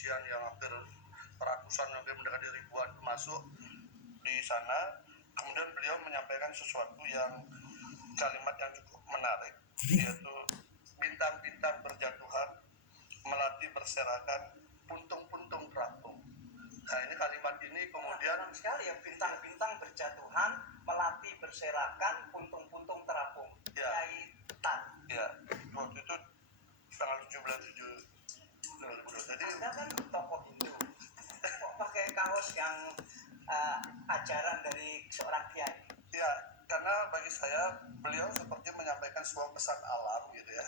kepolisian yang hampir ratusan, hampir mendekati ribuan masuk di sana. Kemudian beliau menyampaikan sesuatu yang kalimat yang cukup menarik, yaitu bintang-bintang berjatuhan, melati berserakan, puntung-puntung terapung. Nah, ini kalimat ini kemudian sekali ya, bintang-bintang berjatuhan, melati berserakan, puntung-puntung terapung. Ya. Kaitan. Ya, waktu itu tanggal 7 bulan 7 2022. Jadi Anda kan tokoh Hindu, kok pakai kaos yang ajaran dari seorang kiai? ya, karena bagi saya beliau seperti menyampaikan sebuah pesan alam gitu ya,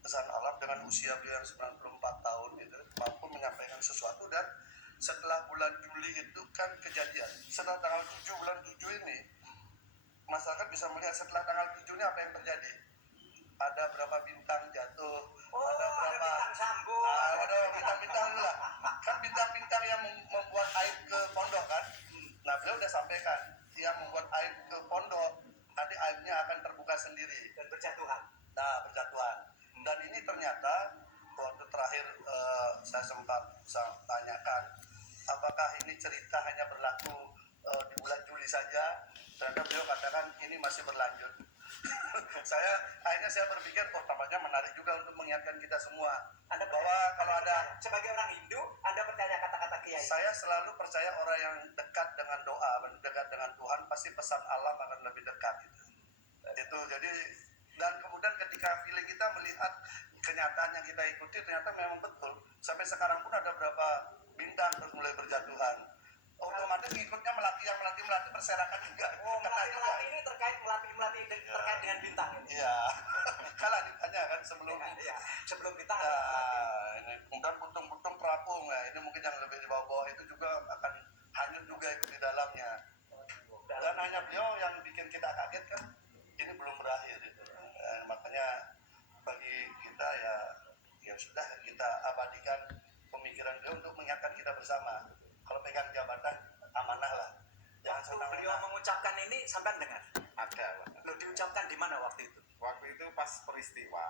pesan alam dengan usia beliau yang 94 tahun gitu, mampu menyampaikan sesuatu. Dan setelah bulan Juli itu kan kejadian, setelah tanggal 7 bulan 7 ini masyarakat bisa melihat setelah tanggal 7 ini apa yang terjadi. Ada berapa bintang jatuh, ada berapa bintang sambung, ada bintang-bintang dulu lah. Kan bintang-bintang yang membuat air ke pondok kan. Nah, beliau udah sampaikan yang membuat air ke pondok, nanti airnya akan terbuka sendiri dan berjatuhan. Nah, berjatuhan. Dan ini ternyata waktu terakhir saya sempat tanyakan apakah ini cerita hanya berlaku di bulan Juli saja. Ternyata beliau katakan ini masih berlanjut. Akhirnya saya berpikir, tampaknya menarik juga untuk mengingatkan kita semua. Anda bahwa kalau ada, sebagai orang Hindu, Anda percaya kata-kata kiai? Saya selalu percaya orang yang dekat dengan doa, dekat dengan Tuhan, pasti pesan alam akan lebih dekat itu. Jadi, dan kemudian ketika feeling kita melihat kenyataan yang kita ikuti, ternyata memang betul. Sampai sekarang pun ada berapa bintang terus mulai berjatuhan. Otomatis ngikutnya melati berserakan juga. Melati ini terkait melati terkait dengan bintang ini. Iya. Kalau ditanya kan sebelum sebelum bintang. Ini kemudian puntung-puntung terapung. Nah, ini mungkin yang lebih di bawah itu juga akan hanyut juga ikut di dalamnya. Dan hanya beliau yang bikin kita kaget kan, ini belum berakhir itu. Makanya bagi kita ya sudah, kita abadikan pemikiran beliau untuk mengingatkan kita bersama. Kalau pegang jabatan amanah lah. Jangan sampai beliau mengucapkan ini sampai dengar. Ada. Loh, diucapkan di mana waktu itu? Waktu itu pas peristiwa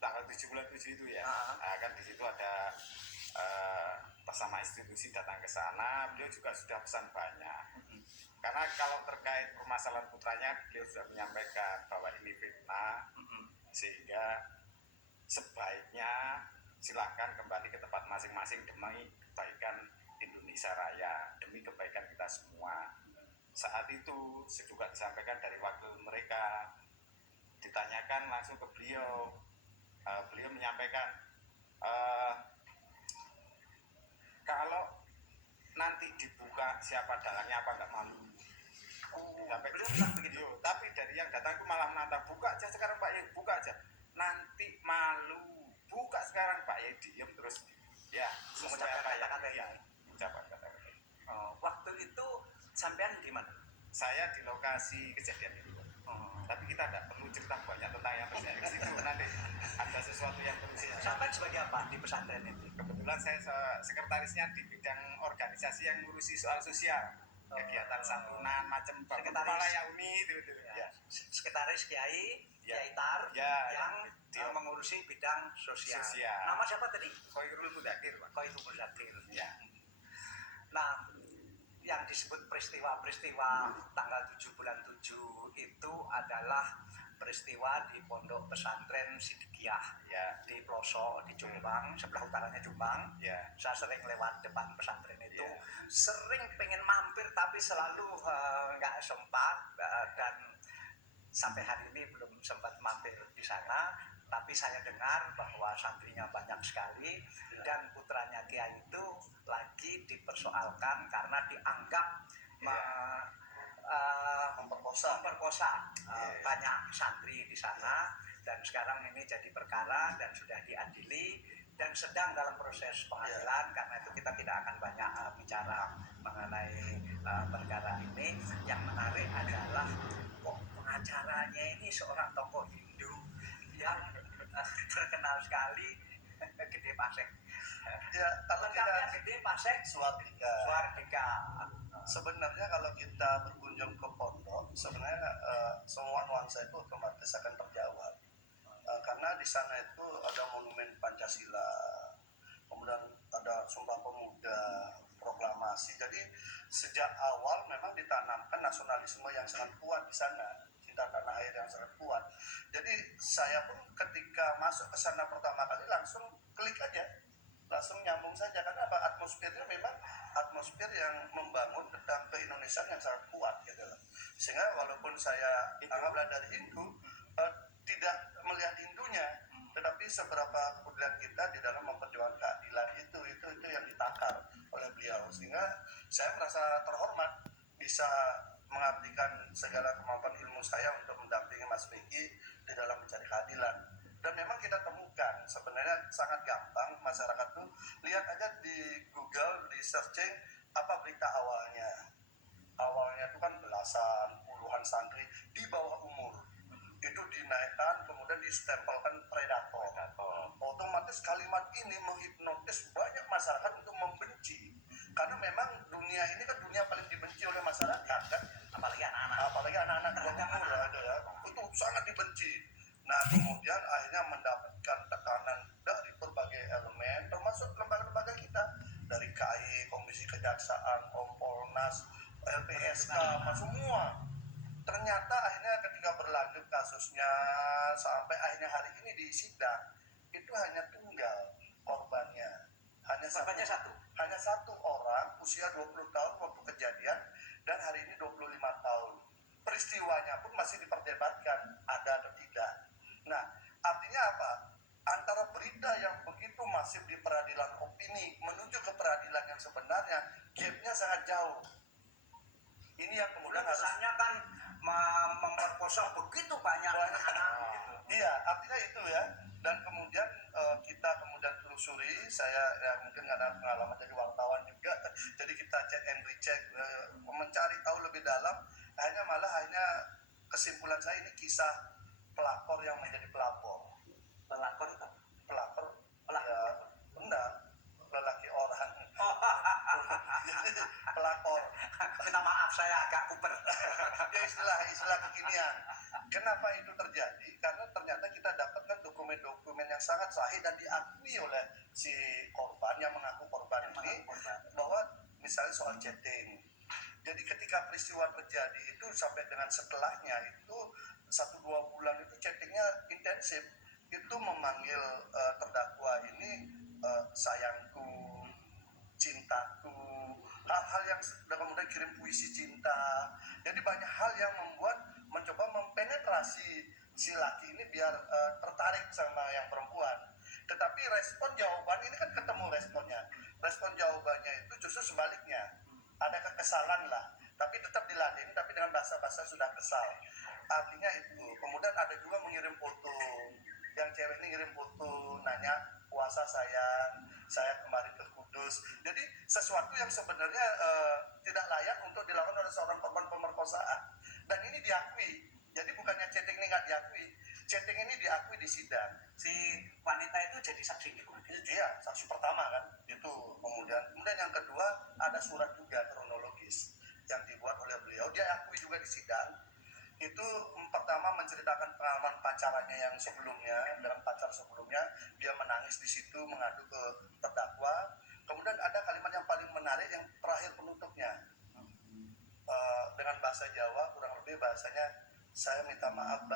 tanggal 7 bulan 7 itu ya. Kan di situ ada bersama institusi datang ke sana. Beliau juga sudah pesan banyak. Karena kalau terkait permasalahan putranya, beliau sudah menyampaikan bahwa ini fitnah, sehingga sebaiknya silahkan kembali ke tempat masing-masing demi kebaikan Indonesia Raya, demi kebaikan kita semua. Saat itu juga disampaikan dari wakil mereka, ditanyakan langsung ke beliau. Beliau menyampaikan kalau nanti dibuka siapa dalangnya apa nggak malu. Sampai beliau bilang begitu. Tapi dari yang datang itu malah menantang, buka aja sekarang Pak Yai, buka aja. Nanti malu, buka sekarang Pak Yai, diem terus. Ya, mengucapkan kata-kata ya. Ucapan kata-kata. Waktu itu sampean di mana? Saya di lokasi kejadian itu. Tapi kita tidak perlu cerita banyak tentang yang terjadi di situ. Nanti ada sesuatu yang perlu saya. Sampai sebagai apa di pesantren itu? Kebetulan saya sekretarisnya di bidang organisasi yang ngurusi soal sosial, kegiatan santunan macam Malaya Uni itu. Ya. Sekretaris Kiai Tar yang mengurusi bidang sosial. Nama siapa tadi? Khoirul Mudakir. Khoirul Mudakir. Ya. Nah, yang disebut peristiwa tanggal 7 bulan 7 itu adalah peristiwa di pondok pesantren Sidikiyah di Ploso, di Jombang, sebelah utaranya Jombang. Saya sering lewat depan pesantren itu, sering pengen mampir tapi selalu nggak sempat, dan sampai hari ini belum sempat mampir di sana. Tapi saya dengar bahwa santrinya banyak sekali, dan putranya Kiai itu lagi dipersoalkan karena dianggap memperkosa banyak santri di sana, dan sekarang ini jadi perkara dan sudah diadili dan sedang dalam proses pengadilan. Karena itu kita tidak akan banyak bicara mengenai perkara ini. Yang menarik adalah kok pengacaranya ini seorang tokoh Hindu yang terkenal sekali, Gede Pasek. Ya, kalau kita Gede Pasek Swardika. Sebenarnya kalau kita berkunjung ke pondok, sebenarnya semua nuansa itu otomatis akan terjawab. Karena di sana itu ada monumen Pancasila, kemudian reformasi. Jadi sejak awal memang ditanamkan nasionalisme yang sangat kuat di sana, cinta tanah air yang sangat kuat. Jadi saya pun ketika masuk ke sana pertama kali langsung klik aja, langsung nyambung saja, karena apa, atmosfernya memang atmosfer yang membangun tentang keindonesiaan yang sangat kuat gitu loh. Sehingga walaupun saya anggaplah dari Hindu, tidak melihat Hindunya, tetapi seberapa kepedulian kita di dalam memperjuangkan keadilan itu yang ditakar oleh beliau. Sehingga saya merasa terhormat bisa mengabdikan segala kemampuan ilmu saya untuk mendampingi Mas Beki di dalam mencari keadilan. Dan memang kita temukan sebenarnya sangat gampang, masyarakat tuh lihat aja di Google, di searching apa berita awalnya. Awalnya itu kan belasan, puluhan santri di bawah umur itu dinaikkan, kemudian distempelkan predator. Otomatis kalimat ini menghipnotis banyak masyarakat untuk membenci, karena memang dunia ini kan dunia paling dibenci oleh masyarakat kan, apalagi anak-anak di bawah umur ada ya, itu sangat dibenci. Nah kemudian akhirnya mendapatkan tekanan dari berbagai elemen, termasuk lembaga-lembaga kita, dari KAI, Komisi Kejaksaan, Kompolnas, LPSK, semua. Ternyata akhirnya ketika berlanjut kasusnya sampai akhirnya hari ini di sidang, itu hanya tunggal korbannya, hanya satu orang, usia 20 tahun waktu kejadian, dan hari ini 25 tahun. Peristiwanya pun masih diperdebatkan ada atau tidak. Nah artinya apa, antara berita yang begitu masif di peradilan opini menuju ke peradilan yang sebenarnya, gapnya sangat jauh. Ini yang kemudian kesannya kan memperkosa begitu banyak anak-anak gitu. Iya, artinya itu ya. Dan kemudian kita kemudian telusuri, saya ya mungkin karena pengalaman jadi wartawan juga, jadi kita cek and recheck, mencari tahu lebih dalam. Hanya kesimpulan saya ini kisah pelakor yang menjadi pelapor. Pelakor ya, enggak, lelaki orang. Pelakor. Minta maaf saya agak kuper. Ya istilah kekinian. Kenapa itu terjadi? Karena ternyata kita dapatkan dokumen-dokumen yang sangat sahih dan diakui oleh si korban yang mengaku korban ini, bahwa misalnya soal chatting. Jadi ketika peristiwa terjadi itu sampai dengan setelahnya itu 1-2 bulan itu chattingnya intensif. Itu memanggil terdakwa ini sayangku, cintaku, hal-hal yang kemudian kirim puisi cinta. Jadi banyak hal yang mencoba mempenetrasi si laki ini biar tertarik sama yang perempuan. Tetapi respon jawaban ini kan ketemu responnya. Respon jawabannya itu justru sebaliknya. Ada kekesalan lah, tapi tetap diladeni, tapi dengan bahasa-bahasa sudah kesal. Artinya itu. Kemudian ada juga mengirim foto. Yang cewek ini ngirim foto, nanya puasa saya kemarin ke Kudus. Jadi sesuatu yang sebenarnya tidak layak untuk dilakukan oleh seorang korban pemerkosaan. Dan ini diakui. Jadi bukannya chatting ini nggak diakui, chatting ini diakui di sidang. Si wanita itu jadi saksi gitu. Iya, saksi pertama kan. Itu kemudian yang kedua ada surat juga kronologis yang dibuat oleh beliau. Dia akui juga di sidang. Itu pertama menceritakan pengalaman pacarannya yang sebelumnya, dengan pacar sebelumnya, dia menangis di situ mengadu ke terdakwa. Kemudian ada kalimat yang paling menarik yang terakhir penutupnya, dengan bahasa Jawa, kurang lebih bahasanya, saya minta maaf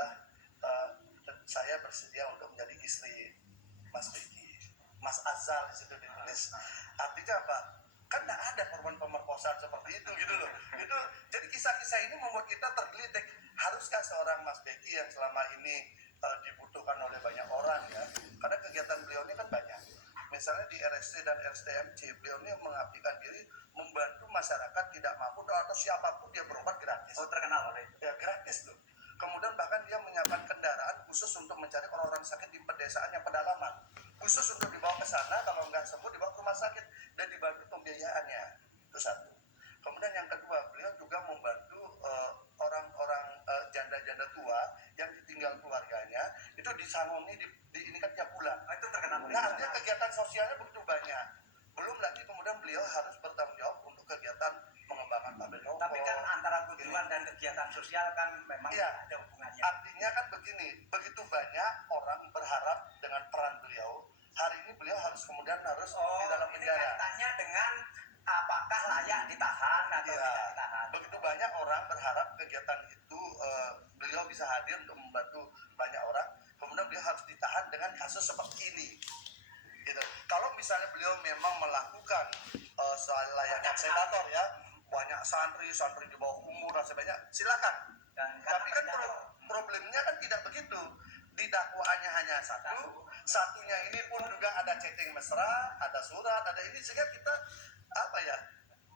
saya bersedia untuk menjadi istri Mas Beki, Mas Azal di situ ditulis. Artinya apa? Kan tidak ada korban pemerkosaan seperti itu gitu loh. Itu jadi kisah-kisah ini membuat kita tergelitik. Haruskah seorang Mas Beki yang selama ini dibutuhkan oleh banyak orang ya? Karena kegiatan beliau ini kan banyak. Misalnya di RSC dan RSTMC, beliau ini mengabdikan diri membantu masyarakat tidak mampu atau siapapun dia berobat gratis. Oh, terkenal oleh itu. Ya gratis tuh. Kemudian bahkan dia menyiapkan kendaraan khusus untuk mencari orang-orang sakit di pedesaan yang pedalaman, khusus untuk dibawa ke sana, kalau nggak sembuh dibawa ke rumah sakit dan dibantu pembiayaannya. Itu satu. Kemudian yang kedua, beliau juga membantu orang-orang janda-janda tua yang ditinggal keluarganya, itu disangoni ini kan tiap bulan. Itu terkenal. Nah artinya kegiatan sosialnya begitu banyak. Belum lagi kemudian beliau harus bertanggung jawab untuk kegiatan pengembangan pabrik rokok. Tapi kan antara tujuan dan kegiatan sosial kan memang ada hubungannya. Artinya kan begini, begitu banyak orang berharap dengan peran beliau. Hari ini beliau harus di dalam ini penjara. kaitannya dengan apakah layak ditahan atau Iya. tidak ditahan. Begitu banyak orang berharap kegiatan itu beliau bisa hadir untuk membantu banyak orang, kemudian beliau harus ditahan dengan kasus seperti ini. Gitu. Kalau misalnya beliau memang melakukan layaknya senator ya, banyak santri di bawah umur dan sebagainya, silakan. Dan Tapi kan problemnya kan tidak begitu. Di dakwaannya hanya satunya ini pun juga ada chatting mesra, ada surat, ada ini, sehingga kita apa ya?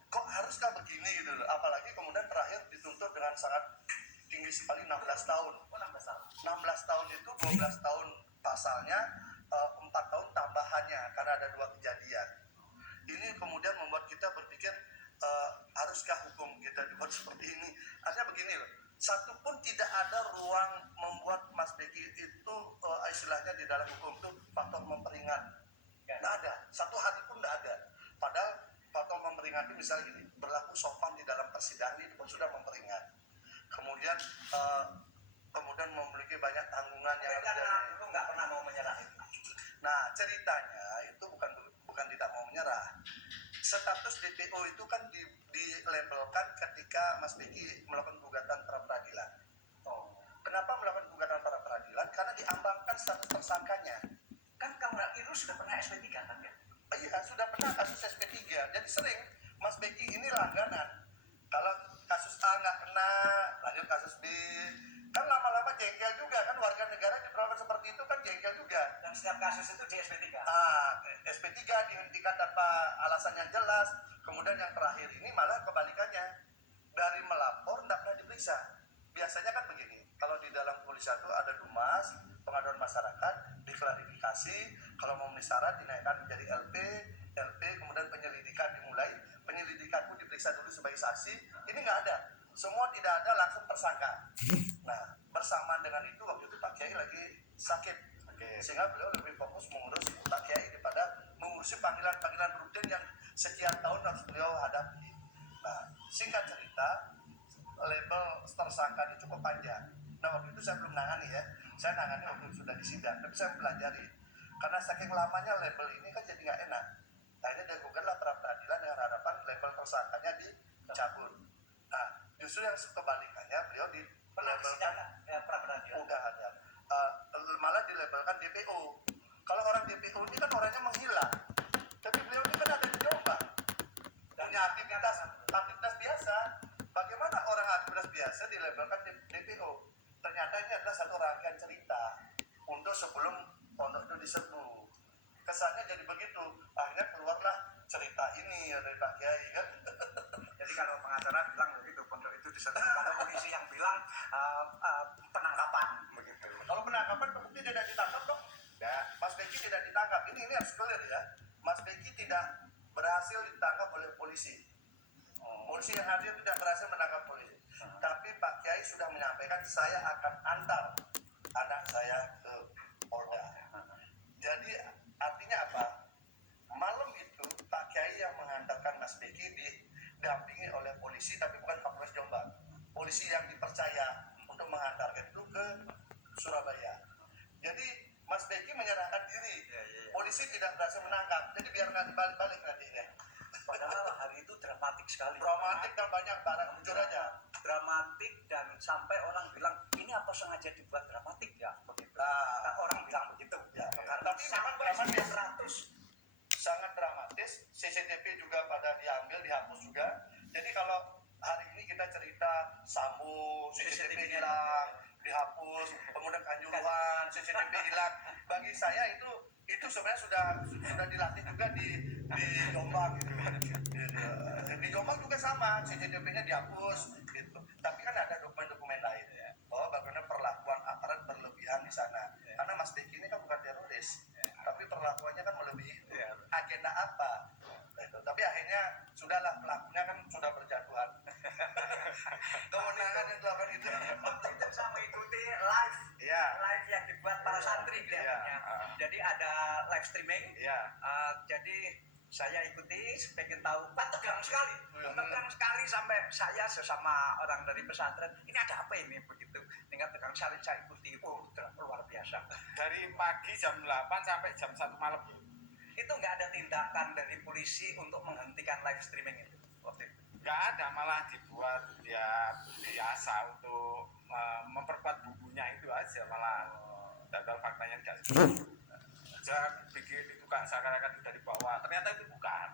Kok haruskah begini gitu loh. Apalagi kemudian terakhir dituntut dengan sangat tinggi sekali 16 tahun. 16 tahun itu 12 tahun pasalnya, 4 tahun tambahannya karena ada 2 kejadian. Ini kemudian membuat kita berpikir haruskah hukum kita dibuat seperti ini? Artinya begini loh, satu pun tidak ada ruang membuat Mas Beki itu istilahnya di dalam hukum itu faktor memperingat. Nggak ada, satu hari pun nggak ada. Padahal faktor memperingat itu misalnya gini, berlaku sopan di dalam persidangan ini pun sudah memperingat. Kemudian kemudian memiliki banyak tanggungan yang harus karena dulu nggak pernah mau menyerah. Nah, ceritanya itu bukan tidak mau menyerah. Status DPO itu kan dilabelkan ketika Mas Beki melakukan gugatan pra peradilan. Oh. Kenapa melakukan gugatan pra peradilan? Karena diambangkan status tersangkanya. Kan kamu itu sudah pernah SP3 kan ya? Iya, sudah pernah kasus SP3. Jadi sering Mas Beki ini langganan. Kalau kasus A nggak kena, lanjut kasus B. Kan lama-lama jengkel juga kan, warga negara diperlakukan seperti itu kan jengkel juga. Dan setiap kasus itu di SP3. SP3 dihentikan tanpa alasan yang jelas. Kemudian yang terakhir ini malah kebalikannya, dari melapor tidak pernah diperiksa. Biasanya kan begini, kalau di dalam kepolisian itu ada dumas, pengaduan masyarakat, diklarifikasi, kalau mau memenuhi syarat dinaikkan menjadi LP, kemudian penyelidikan dimulai, penyelidikan pun diperiksa dulu sebagai saksi. Ini nggak ada, semua tidak ada, langsung tersangka. Nah, bersamaan dengan itu waktu itu Pak Kiai lagi sakit, sehingga beliau lebih fokus mengurus Pak Kiai daripada mengurusi panggilan-panggilan rutin yang sekian tahun harus beliau hadapi. Nah, singkat cerita, label tersangka ini cukup panjang. Nah, waktu itu saya belum nangani ya, saya nangani waktu itu sudah di sidang, tapi saya pelajari. Karena saking lamanya label ini kan jadi nggak enak. Akhirnya dia gugatlah pra peradilan dengan harapan label tersangkanya dicabut. Nah, justru yang kebalikannya, beliau dilabelkan pra peradilan. udah ada. Malah dilabelkan DPO. Kalau orang DPO ini kan orangnya menghilang, tapi beliau ini kan ada di Jombang, punya aktivitas biasa. Bagaimana orang aktivitas biasa dilabelkan DPO? Ternyata ini adalah satu rangkaian cerita untuk sebelum pondok itu diserbu. Kesannya jadi begitu. Akhirnya keluarlah cerita ini dari Pak Kiai kan. Jadi kalau pengacara bilang begitu, pondok itu diserbu. Kalau polisi yang bilang penangkapan begitu. Kalau penangkapan terbukti tidak ditangkap dong. Ya. Mas Beki tidak ditangkap. Ini harus clear ya. Mas Beki tidak berhasil ditangkap oleh polisi. Polisi yang hadir tidak berhasil menangkap polisi. Tapi Pak Kiai sudah menyampaikan saya akan antar anak saya ke Polda. Jadi artinya apa? Malam itu Pak Kiai yang mengantarkan Mas Beki didampingi oleh polisi, tapi bukan Kapolres Jombang. Polisi yang dipercaya untuk mengantarkan itu ke Surabaya. Jadi Mas Beki menyerahkan diri. Polisi tidak berhasil menangkap. Jadi biar nggak dibalik-balik nantinya. Padahal hari itu dramatik sekali. Dramatik dan banyak barang, jujur aja. Dramatik dan sampai orang bilang ini apa sengaja dibuat dramatik ya begitu. Nah, Orang bilang begitu. Ya, Karena tapi memang dramatis. 100. Sangat dramatis. CCTV juga pada diambil, dihapus juga. Jadi kalau hari ini kita cerita Sambo, CCTV hilang, dihapus, kemudian Kanjuruhan, CCTV hilang. Bagi saya itu sebenarnya sudah dilatih juga di Jombang gitu. Di Jombang juga sama, CCTV-nya dihapus gitu. Tapi kan ada dokumen-dokumen lain ya, bahwa bagaimana perlakuan aparat berlebihan di sana. Karena Mas Beki ini kan bukan teroris, tapi perlakuannya kan melebihi itu. Agenda apa? Gitu. Tapi akhirnya sudahlah, pelakunya kan sudah berjatuhan. Kemenangan yang dilakukan itu. Waktu itu saya mengikuti live yang dibuat para santri kelihatannya. Jadi ada live streaming. Jadi saya ikuti, pengen tahu, kan tegang sekali sampai saya sesama orang dari pesantren, ini ada apa ini begitu, tinggal tegang sekali saya ikuti, luar biasa. Dari pagi jam 8 sampai jam 1 malam. Itu nggak ada tindakan dari polisi polisi untuk menghentikan live streaming itu waktu itu? Nggak ada, malah dibuat ya biasa untuk memperkuat bumbunya itu aja, malah gagal faktanya nggak saya bikin itu kan seakan-akan udah dibawa, ternyata itu bukan.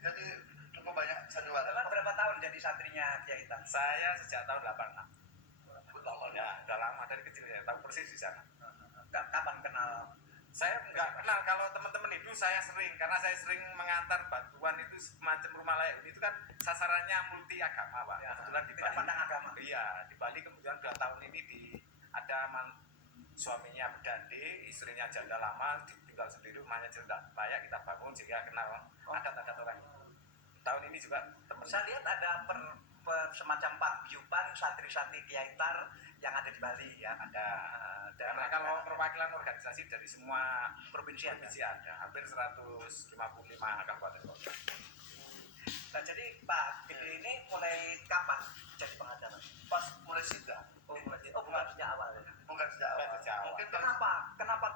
Jadi cukup banyak sandiwara. Kalian berapa tahun jadi santrinya Kiai Hitam? Saya sejak tahun 86. Ya, udah lama dari kecil saya tahu persis di sana. Kapan kenal? Saya nggak kenal, kalau teman-teman itu saya sering, karena saya sering mengantar bantuan itu semacam rumah layak itu kan sasarannya multi agama Pak. Ya, Kebetulan di tidak Bali. pandang agama. Iya, di Bali kemudian 2 tahun ini ada suaminya berdande, istrinya janda lama, tinggal sendiri, rumahnya tidak layak, kita bangun sehingga kenal adat-adat orang. Tahun ini juga teman. Saya lihat ada semacam paguyuban santri-santri Kiai Tar yang ada di Bali ya. Ada. Karena kalau perwakilan organisasi dari semua provinsi ada, hampir 155 kabupaten kota. Nah, jadi Pak Gede ini mulai kapan jadi pengacara? Pas mulai sidang. Bukan sejak awal ya. Bukan sejak awal. Bukan sejak awal. Mungkin Kenapa